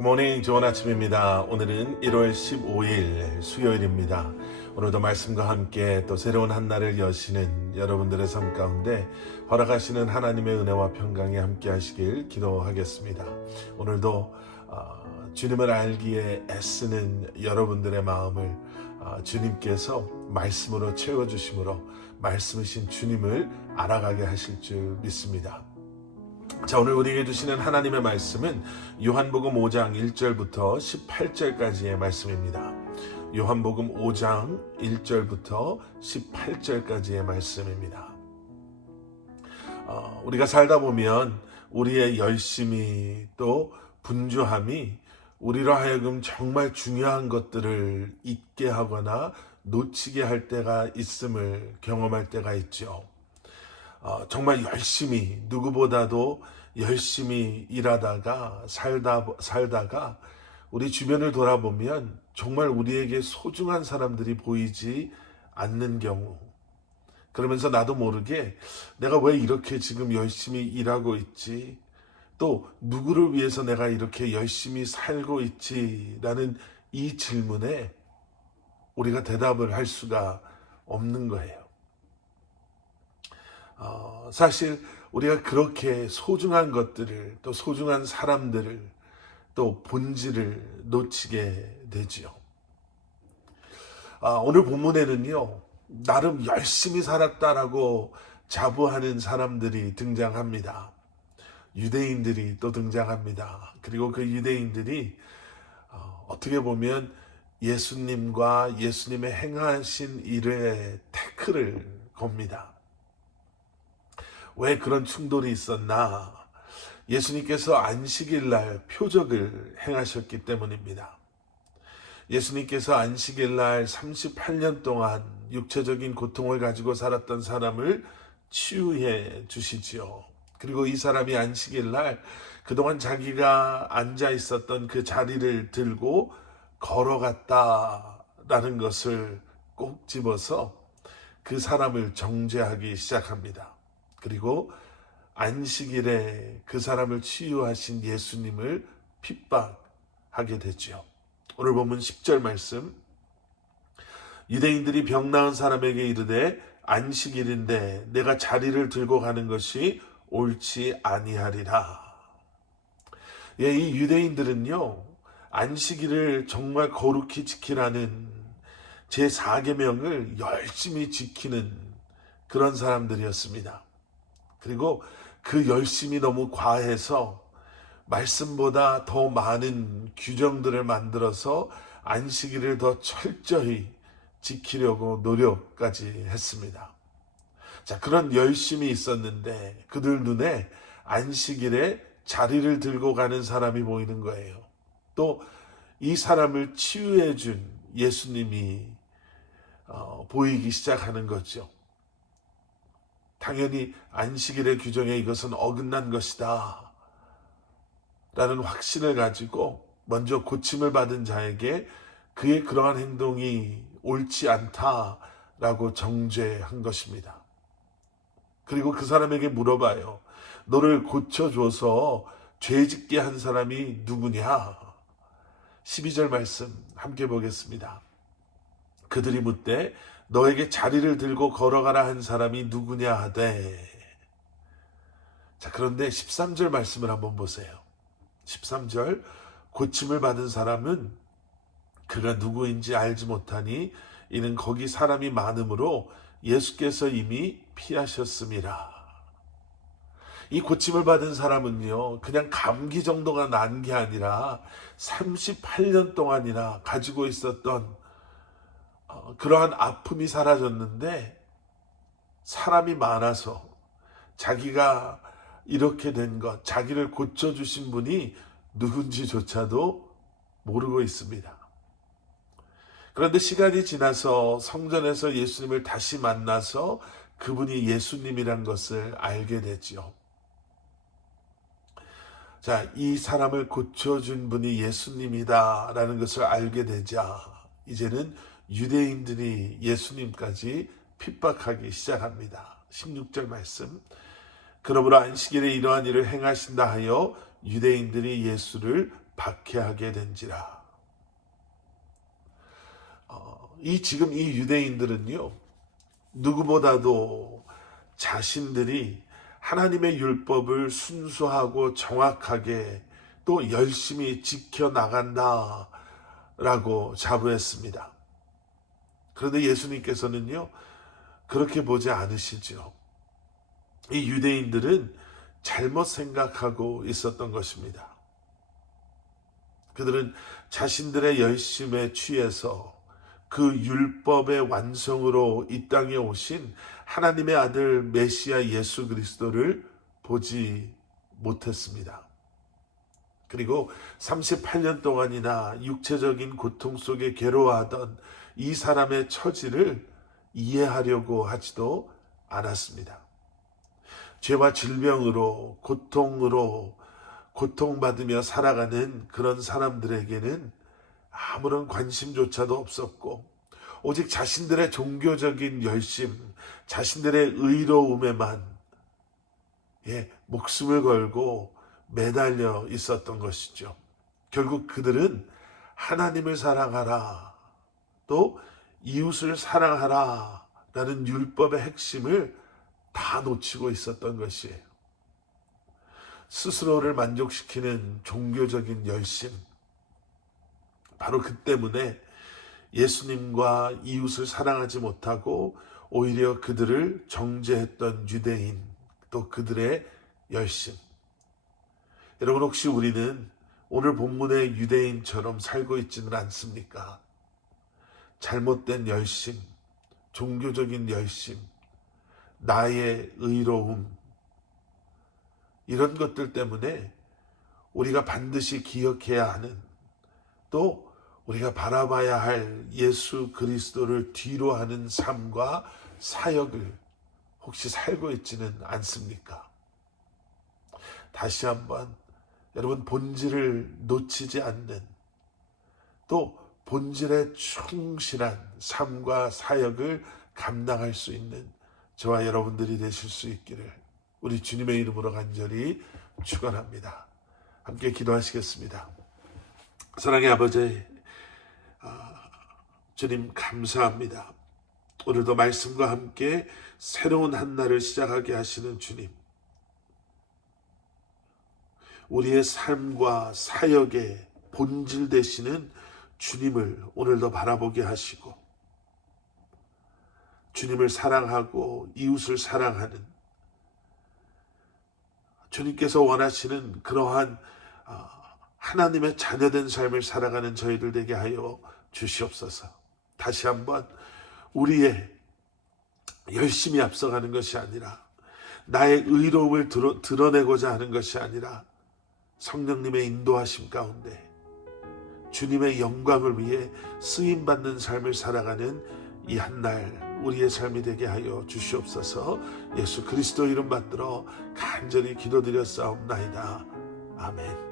굿모닝, 좋은 아침입니다. 오늘은 1월 15일 수요일입니다. 오늘도 말씀과 함께 또 새로운 한 날을 여시는 여러분들의 삶 가운데 허락하시는 하나님의 은혜와 평강이 함께 하시길 기도하겠습니다. 오늘도 주님을 알기에 애쓰는 여러분들의 마음을 주님께서 말씀으로 채워주심으로 말씀이신 주님을 알아가게 하실 줄 믿습니다. 자, 오늘 우리에게 주시는 하나님의 말씀은 요한복음 5장 1절부터 18절까지의 말씀입니다. 요한복음 5장 1절부터 18절까지의 말씀입니다. 우리가 살다 보면 우리의 열심이 또 분주함이 우리로 하여금 정말 중요한 것들을 잊게 하거나 놓치게 할 때가 있음을 경험할 때가 있죠. 정말 열심히 누구보다도 열심히 일하다가 살다가 우리 주변을 돌아보면 정말 우리에게 소중한 사람들이 보이지 않는 경우, 그러면서 나도 모르게 내가 왜 이렇게 지금 열심히 일하고 있지, 또 누구를 위해서 내가 이렇게 열심히 살고 있지라는 이 질문에 우리가 대답을 할 수가 없는 거예요. 사실 우리가 그렇게 소중한 것들을, 또 소중한 사람들을, 또 본질을 놓치게 되지요. 오늘 본문에는요, 나름 열심히 살았다라고 자부하는 사람들이 등장합니다. 유대인들이 또 등장합니다. 그리고 그 유대인들이 어떻게 보면 예수님과 예수님의 행하신 일에 태클을 겁니다. 왜 그런 충돌이 있었나? 예수님께서 안식일날 표적을 행하셨기 때문입니다. 예수님께서 안식일날 38년 동안 육체적인 고통을 가지고 살았던 사람을 치유해 주시지요. 그리고 이 사람이 안식일날 그동안 자기가 앉아 있었던 그 자리를 들고 걸어갔다라는 것을 꼭 집어서 그 사람을 정죄하기 시작합니다. 그리고 안식일에 그 사람을 치유하신 예수님을 핍박하게 되죠. 오늘 본문 10절 말씀, 유대인들이 병 나은 사람에게 이르되 안식일인데 내가 자리를 들고 가는 것이 옳지 아니하리라. 예, 이 유대인들은요, 안식일을 정말 거룩히 지키라는 제4계명을 열심히 지키는 그런 사람들이었습니다. 그리고 그 열심이 너무 과해서 말씀보다 더 많은 규정들을 만들어서 안식일을 더 철저히 지키려고 노력까지 했습니다. 자, 그런 열심이 있었는데 그들 눈에 안식일에 자리를 들고 가는 사람이 보이는 거예요. 또 이 사람을 치유해 준 예수님이 보이기 시작하는 거죠. 당연히 안식일의 규정에 이것은 어긋난 것이다 라는 확신을 가지고 먼저 고침을 받은 자에게 그의 그러한 행동이 옳지 않다라고 정죄한 것입니다. 그리고 그 사람에게 물어봐요. 너를 고쳐줘서 죄짓게 한 사람이 누구냐? 12절 말씀 함께 보겠습니다. 그들이 묻되 너에게 자리를 들고 걸어가라 한 사람이 누구냐 하되. 자, 그런데 13절 말씀을 한번 보세요. 13절, 고침을 받은 사람은 그가 누구인지 알지 못하니 이는 거기 사람이 많으므로 예수께서 이미 피하셨음이라. 이 고침을 받은 사람은요, 그냥 감기 정도가 난 게 아니라 38년 동안이나 가지고 있었던 그러한 아픔이 사라졌는데, 사람이 많아서 자기가 이렇게 된 것, 자기를 고쳐주신 분이 누군지조차도 모르고 있습니다. 그런데 시간이 지나서 성전에서 예수님을 다시 만나서 그분이 예수님이란 것을 알게 되지요. 자, 이 사람을 고쳐준 분이 예수님이다라는 것을 알게 되자 이제는 유대인들이 예수님까지 핍박하기 시작합니다. 16절 말씀, 그러므로 안식일에 이러한 일을 행하신다 하여 유대인들이 예수를 박해하게 된지라. 지금 이 유대인들은요, 누구보다도 자신들이 하나님의 율법을 순수하고 정확하게 또 열심히 지켜나간다라고 자부했습니다. 그런데 예수님께서는요, 그렇게 보지 않으시죠. 이 유대인들은 잘못 생각하고 있었던 것입니다. 그들은 자신들의 열심에 취해서 그 율법의 완성으로 이 땅에 오신 하나님의 아들 메시아 예수 그리스도를 보지 못했습니다. 그리고 38년 동안이나 육체적인 고통 속에 괴로워하던 이 사람의 처지를 이해하려고 하지도 않았습니다. 죄와 질병으로 고통받으며 살아가는 그런 사람들에게는 아무런 관심조차도 없었고, 오직 자신들의 종교적인 열심, 자신들의 의로움에만 목숨을 걸고 매달려 있었던 것이죠. 결국 그들은 하나님을 사랑하라, 또 이웃을 사랑하라 라는 율법의 핵심을 다 놓치고 있었던 것이에요. 스스로를 만족시키는 종교적인 열심, 바로 그 때문에 예수님과 이웃을 사랑하지 못하고 오히려 그들을 정죄했던 유대인, 또 그들의 열심. 여러분, 혹시 우리는 오늘 본문의 유대인처럼 살고 있지는 않습니까? 잘못된 열심, 종교적인 열심, 나의 의로움, 이런 것들 때문에 우리가 반드시 기억해야 하는, 또 우리가 바라봐야 할 예수 그리스도를 뒤로 하는 삶과 사역을 혹시 살고 있지는 않습니까? 다시 한번 여러분, 본질을 놓치지 않는, 또 본질에 충실한 삶과 사역을 감당할 수 있는 저와 여러분들이 되실 수 있기를 우리 주님의 이름으로 간절히 축원합니다. 함께 기도하시겠습니다. 사랑의 아버지, 주님 감사합니다. 오늘도 말씀과 함께 새로운 한 날을 시작하게 하시는 주님, 우리의 삶과 사역의 본질 되시는 주님을 오늘도 바라보게 하시고, 주님을 사랑하고 이웃을 사랑하는 주님께서 원하시는 그러한 하나님의 자녀된 삶을 살아가는 저희들 되게 하여 주시옵소서. 다시 한번 우리의 열심히 앞서가는 것이 아니라, 나의 의로움을 드러내고자 하는 것이 아니라, 성령님의 인도하심 가운데 주님의 영광을 위해 쓰임받는 삶을 살아가는 이 한 날 우리의 삶이 되게 하여 주시옵소서. 예수 그리스도 이름 받들어 간절히 기도드렸사옵나이다. 아멘.